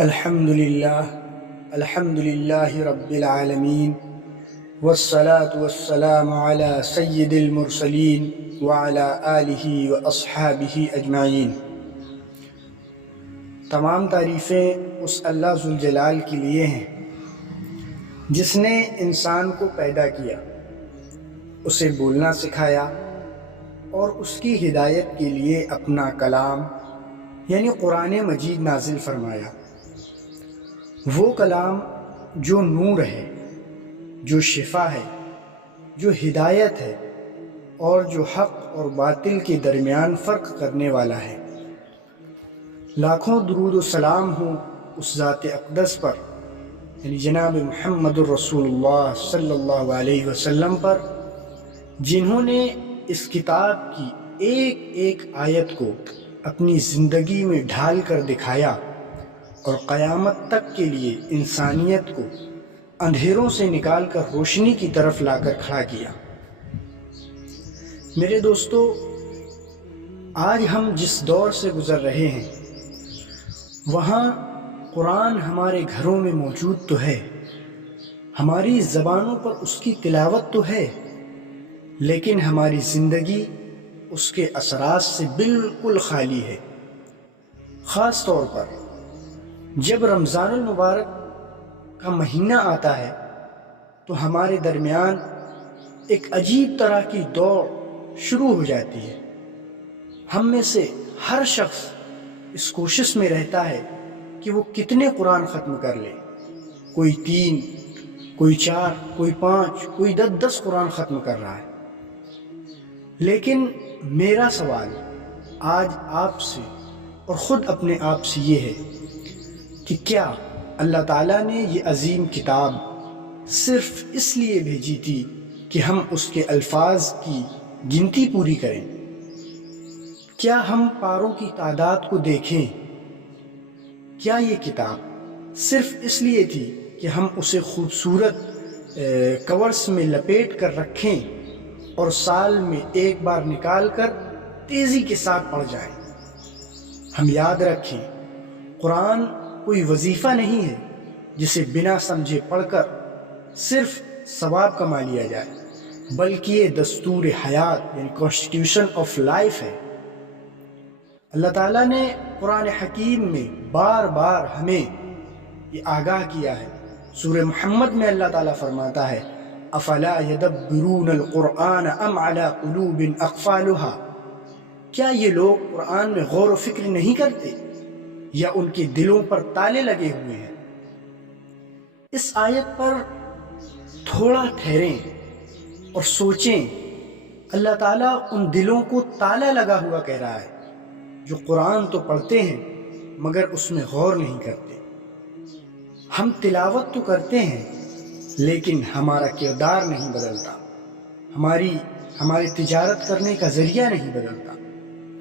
الحمد للہ رب العالمین والصلاة والسلام علی سید المرسلین وعلی آلہ واصحابہ اجمعین۔ تمام تعریفیں اس اللہ ذوالجلال کے لیے ہیں جس نے انسان کو پیدا کیا، اسے بولنا سکھایا اور اس کی ہدایت کے لیے اپنا کلام یعنی قرآن مجید نازل فرمایا۔ وہ کلام جو نور ہے، جو شفا ہے، جو ہدایت ہے اور جو حق اور باطل کے درمیان فرق کرنے والا ہے۔ لاکھوں درود و سلام ہوں اس ذات اقدس پر یعنی جناب محمد الرسول اللہ صلی اللہ علیہ وسلم پر، جنہوں نے اس کتاب کی ایک ایک آیت کو اپنی زندگی میں ڈھال کر دکھایا اور قیامت تک کے لیے انسانیت کو اندھیروں سے نکال کر روشنی کی طرف لا کر کھڑا کیا۔ میرے دوستو، آج ہم جس دور سے گزر رہے ہیں وہاں قرآن ہمارے گھروں میں موجود تو ہے، ہماری زبانوں پر اس کی تلاوت تو ہے، لیکن ہماری زندگی اس کے اثرات سے بالکل خالی ہے۔ خاص طور پر جب رمضان المبارک کا مہینہ آتا ہے تو ہمارے درمیان ایک عجیب طرح کی دوڑ شروع ہو جاتی ہے۔ ہم میں سے ہر شخص اس کوشش میں رہتا ہے کہ وہ کتنے قرآن ختم کر لے، کوئی 3، کوئی 4، کوئی 5، کوئی 10 قرآن ختم کر رہا ہے۔ لیکن میرا سوال آج آپ سے اور خود اپنے آپ سے یہ ہے کہ کیا اللہ تعالیٰ نے یہ عظیم کتاب صرف اس لیے بھیجی تھی کہ ہم اس کے الفاظ کی گنتی پوری کریں؟ کیا ہم پاروں کی تعداد کو دیکھیں؟ کیا یہ کتاب صرف اس لیے تھی کہ ہم اسے خوبصورت کورس میں لپیٹ کر رکھیں اور سال میں ایک بار نکال کر تیزی کے ساتھ پڑھ جائیں؟ ہم یاد رکھیں، قرآن کوئی وظیفہ نہیں ہے جسے بنا سمجھے پڑھ کر صرف ثواب کما لیا جائے، بلکہ یہ دستور حیات یعنی کانسٹیٹیوشن آف لائف ہے۔ اللہ تعالیٰ نے قرآن حکیم میں بار بار ہمیں یہ آگاہ کیا ہے۔ سورہ محمد میں اللہ تعالیٰ فرماتا ہے افلا یدبرون القرآن ام علی قلوب اقفالها، کیا یہ لوگ قرآن میں غور و فکر نہیں کرتے یا ان کے دلوں پر تالے لگے ہوئے ہیں؟ اس آیت پر تھوڑا ٹھہریں اور سوچیں۔ اللہ تعالیٰ ان دلوں کو تالا لگا ہوا کہہ رہا ہے جو قرآن تو پڑھتے ہیں مگر اس میں غور نہیں کرتے۔ ہم تلاوت تو کرتے ہیں لیکن ہمارا کردار نہیں بدلتا، ہماری تجارت کرنے کا ذریعہ نہیں بدلتا،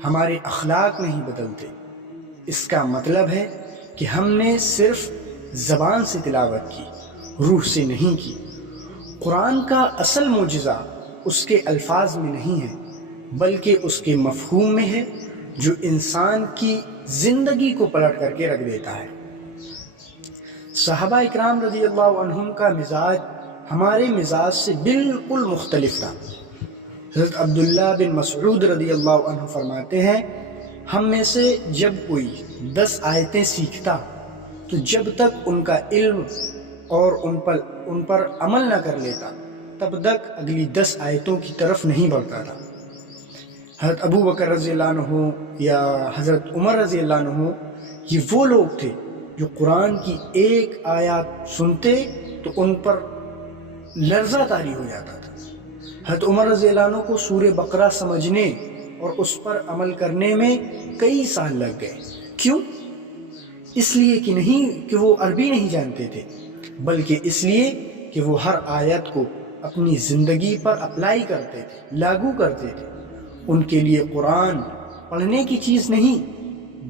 ہمارے اخلاق نہیں بدلتے۔ اس کا مطلب ہے کہ ہم نے صرف زبان سے تلاوت کی، روح سے نہیں کی۔ قرآن کا اصل معجزہ اس کے الفاظ میں نہیں ہے بلکہ اس کے مفہوم میں ہے، جو انسان کی زندگی کو پلٹ کر کے رکھ دیتا ہے۔ صحابہ اکرام رضی اللہ عنہم کا مزاج ہمارے مزاج سے بالکل مختلف تھا۔ حضرت عبداللہ بن مسعود رضی اللہ عنہ فرماتے ہیں ہم میں سے جب کوئی 10 آیتیں سیکھتا تو جب تک ان کا علم اور ان پر عمل نہ کر لیتا تب تک اگلی 10 آیتوں کی طرف نہیں بڑھتا تھا۔ حضرت ابو بکر رضی اللہ عنہ یا حضرت عمر رضی اللہ عنہ یہ وہ لوگ تھے جو قرآن کی ایک آیات سنتے تو ان پر لرزہ طاری ہو جاتا تھا۔ حضرت عمر رضی اللہ عنہ کو سورہ بقرہ سمجھنے اور اس پر عمل کرنے میں کئی سال لگ گئے۔ کیوں؟ اس لیے کہ نہیں کہ وہ عربی نہیں جانتے تھے، بلکہ اس لیے کہ وہ ہر آیت کو اپنی زندگی پر اپلائی کرتے تھے، لاگو کرتے تھے۔ ان کے لیے قرآن پڑھنے کی چیز نہیں،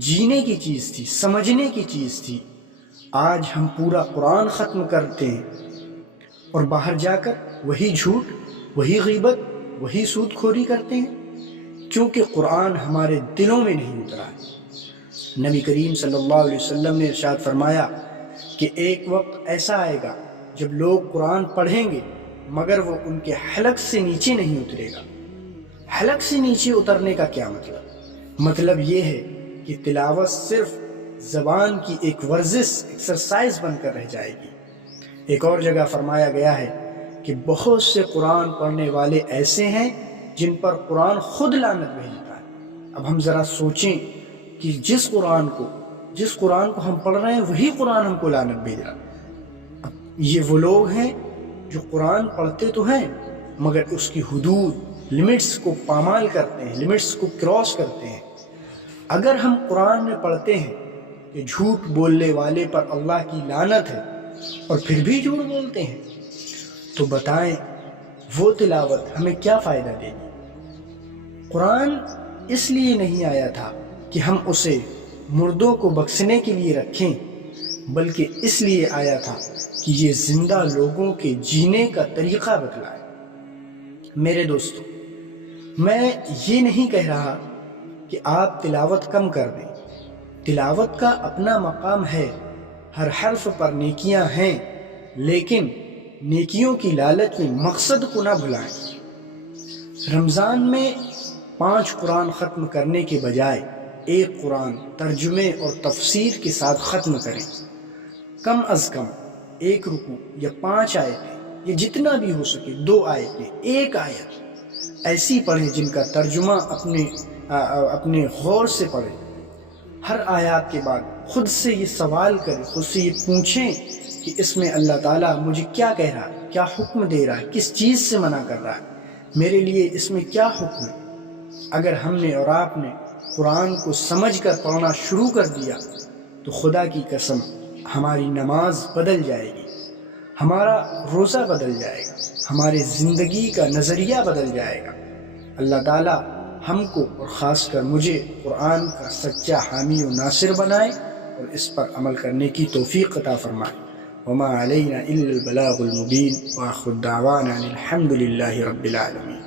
جینے کی چیز تھی، سمجھنے کی چیز تھی۔ آج ہم پورا قرآن ختم کرتے ہیں اور باہر جا کر وہی جھوٹ، وہی غیبت، وہی سود خوری کرتے ہیں، کیونکہ قرآن ہمارے دلوں میں نہیں اترا ہے۔ نبی کریم صلی اللہ علیہ وسلم نے ارشاد فرمایا کہ ایک وقت ایسا آئے گا جب لوگ قرآن پڑھیں گے مگر وہ ان کے حلق سے نیچے نہیں اترے گا۔ حلق سے نیچے اترنے کا کیا مطلب یہ ہے کہ تلاوت صرف زبان کی ایک ورزش، ایکسرسائز بن کر رہ جائے گی۔ ایک اور جگہ فرمایا گیا ہے کہ بہت سے قرآن پڑھنے والے ایسے ہیں جن پر قرآن خود لعنت بھیجتا ہے۔ اب ہم ذرا سوچیں کہ جس قرآن کو ہم پڑھ رہے ہیں وہی قرآن ہم کو لعنت بھیج رہا ہے۔ اب یہ وہ لوگ ہیں جو قرآن پڑھتے تو ہیں مگر اس کی حدود، لمٹس کو پامال کرتے ہیں، لمٹس کو کراس کرتے ہیں۔ اگر ہم قرآن میں پڑھتے ہیں کہ جھوٹ بولنے والے پر اللہ کی لعنت ہے اور پھر بھی جھوٹ بولتے ہیں، تو بتائیں وہ تلاوت ہمیں کیا فائدہ دے گی؟ قرآن اس لیے نہیں آیا تھا کہ ہم اسے مردوں کو بخشنے کے لیے رکھیں، بلکہ اس لیے آیا تھا کہ یہ زندہ لوگوں کے جینے کا طریقہ بتلائے۔ میرے دوستو، میں یہ نہیں کہہ رہا کہ آپ تلاوت کم کر دیں۔ تلاوت کا اپنا مقام ہے، ہر حرف پر نیکیاں ہیں، لیکن نیکیوں کی لالچ میں مقصد کو نہ بھلائیں۔ رمضان میں 5 قرآن ختم کرنے کے بجائے ایک قرآن ترجمے اور تفسیر کے ساتھ ختم کریں۔ کم از کم 1 رکوع یا 5 آیتیں یا جتنا بھی ہو سکے 2 آیتیں، 1 آیت ایسی پڑھیں جن کا ترجمہ اپنے غور سے پڑھیں۔ ہر آیات کے بعد خود سے یہ سوال کریں، خود سے یہ پوچھیں کہ اس میں اللہ تعالیٰ مجھے کیا کہہ رہا ہے، کیا حکم دے رہا ہے، کس چیز سے منع کر رہا ہے، میرے لیے اس میں کیا حکم ہے۔ اگر ہم نے اور آپ نے قرآن کو سمجھ کر پڑھنا شروع کر دیا تو خدا کی قسم ہماری نماز بدل جائے گی، ہمارا روزہ بدل جائے گا، ہماری زندگی کا نظریہ بدل جائے گا۔ اللہ تعالیٰ ہم کو اور خاص کر مجھے قرآن کا سچا حامی و ناصر بنائے اور اس پر عمل کرنے کی توفیق عطا فرمائے۔ وما علینا الا البلاغ المبین، وآخر دعوانا الحمد للہ رب العالمین۔